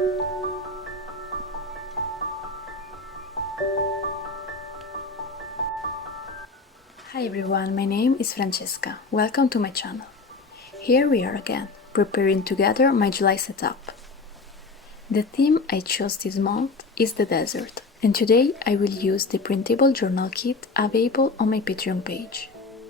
Hi everyone, my name is Francesca. Welcome to my channel. Here we are again, preparing together my July setup. The theme I chose this month is the desert, and today I will use the printable journal kit available on my Patreon page.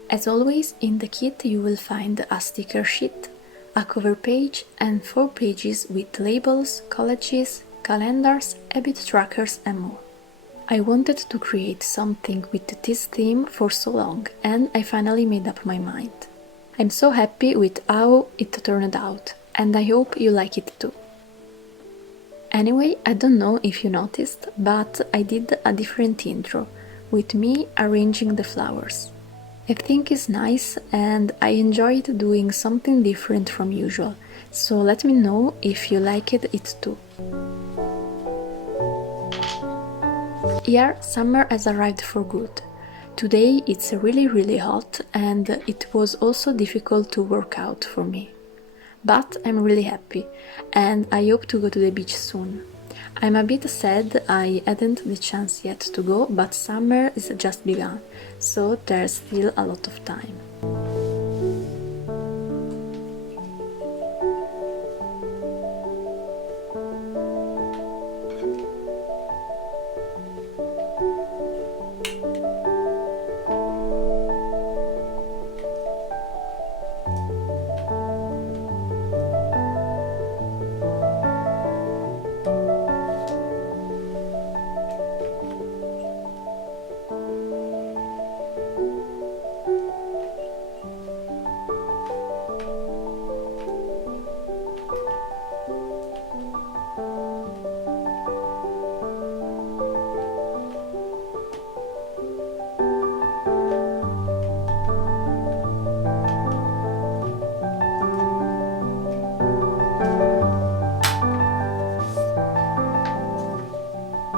As always, in the kit you will find a sticker sheet, a cover page and 4 pages with labels, collages, calendars, habit trackers and more. I wanted to create something with this theme for so long, and I finally made up my mind. I'm so happy with how it turned out, and I hope you like it too. Anyway, I don't know if you noticed, but I did a different intro, with me arranging the flowers. I think it's nice and I enjoyed doing something different from usual, so let me know if you liked it too. Here, summer has arrived for good. Today it's really hot and it was also difficult to work out for me. But I'm really happy and I hope to go to the beach soon. I'm a bit sad I hadn't the chance yet to go, but summer is just begun, so there's still a lot of time.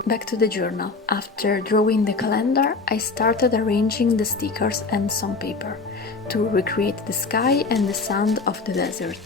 Back to the journal. After drawing the calendar, I started arranging the stickers and some paper to recreate the sky and the sound of the desert.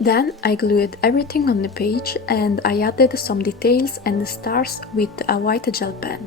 Then I glued everything on the page and I added some details and the stars with a white gel pen.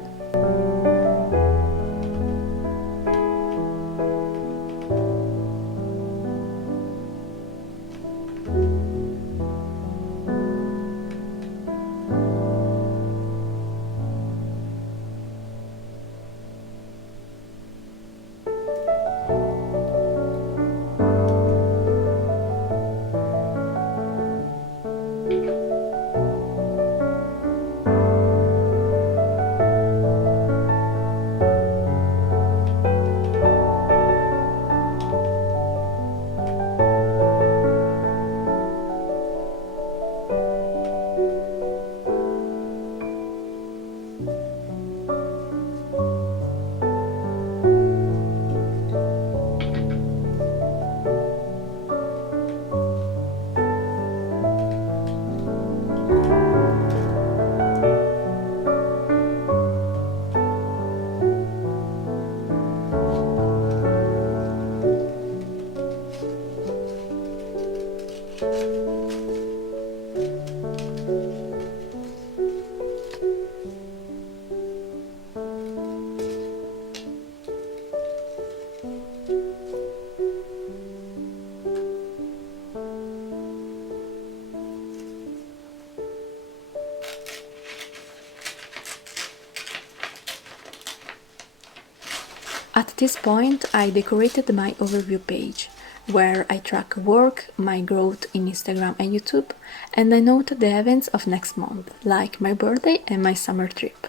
At this point, I decorated my overview page, where I track work, my growth in Instagram and YouTube, and I note the events of next month, like my birthday and my summer trip.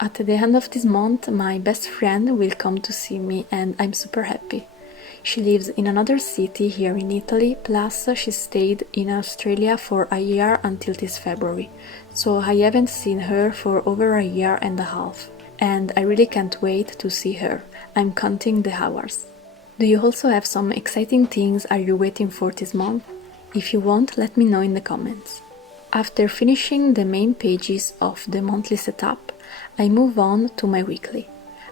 At the end of this month, my best friend will come to see me and I'm super happy. She lives in another city here in Italy, plus she stayed in Australia for a year until this February, so I haven't seen her for over a year and a half, and I really can't wait to see her. I'm counting the hours. Do you also have some exciting things are you waiting for this month? If you want, let me know in the comments. After finishing the main pages of the monthly setup, I move on to my weekly.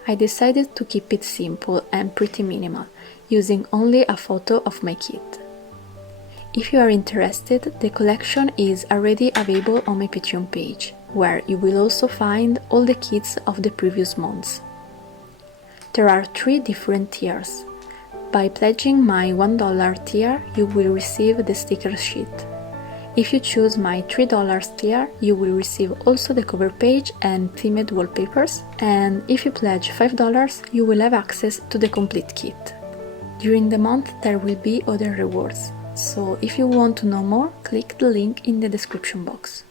I decided to keep it simple and pretty minimal, using only a photo of my kit. If you are interested, the collection is already available on my Patreon page, where you will also find all the kits of the previous months. There are 3 different tiers. By pledging my $1 tier, you will receive the sticker sheet. If you choose my $3 tier, you will receive also the cover page and themed wallpapers, and if you pledge $5, you will have access to the complete kit. During the month there will be other rewards, so if you want to know more, click the link in the description box.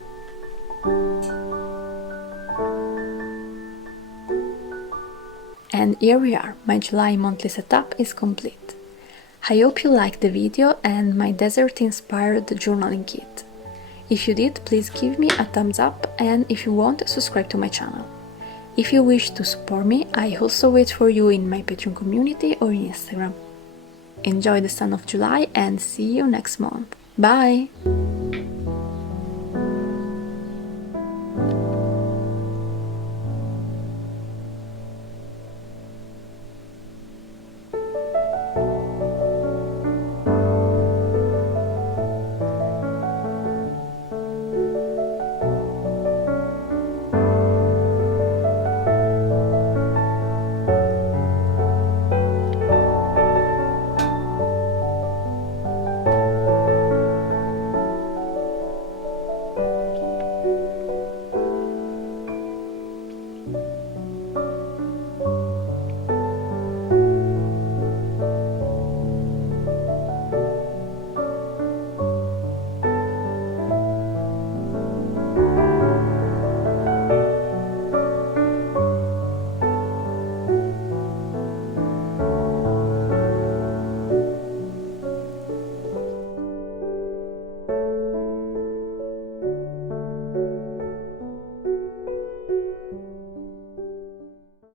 And here we are, my July monthly setup is complete. I hope you liked the video and my desert-inspired journaling kit. If you did, please give me a thumbs up, and if you want, subscribe to my channel. If you wish to support me, I also wait for you in my Patreon community or in Instagram. Enjoy the sun of July and see you next month. Bye!